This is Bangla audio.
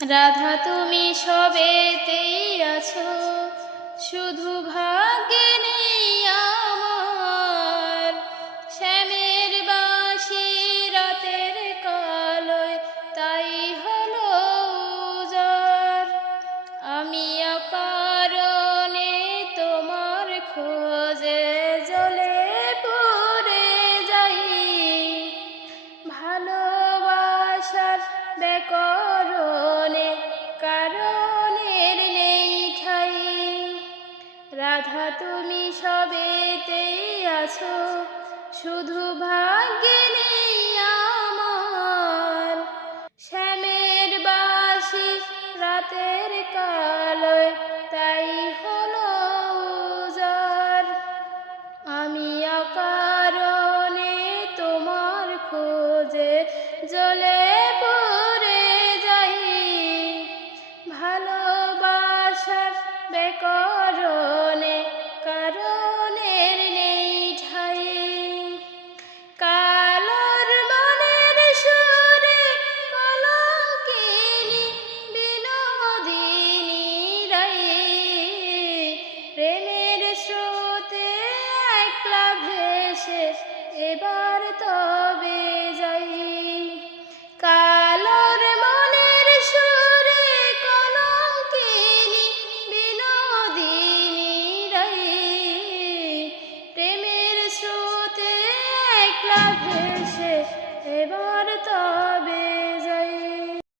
রাধা তুমি সবেতেই আছো, শুধু ভাগ্যে নেই আমার। শ্যামের বাঁশি রাতের কালোয় তাই হলো উজাড়। আমি অকারণে তোমার খোঁজে জ্বলে পুড়ে যাই। ভালোবাসার ব্যাকরণে কারণের নেই ঠাই। রাধা তুমি সবেতেই আছো, শুধু ভাগ্যে নেই আমার। শ্যামের বাঁশি রাতের কালোয় তাই হলো উজাড়। আমি অকারণে তোমার খোঁজে জ্বলে পুড়ে যাই। ভালোবাসার ব্যাকরণে কারণের নেই ঠাই। কালোর মনের সুরে কলঙ্কিনী বিনোদিনী রাই। প্রেমের স্রোতে একলা ভেসে এবার তবে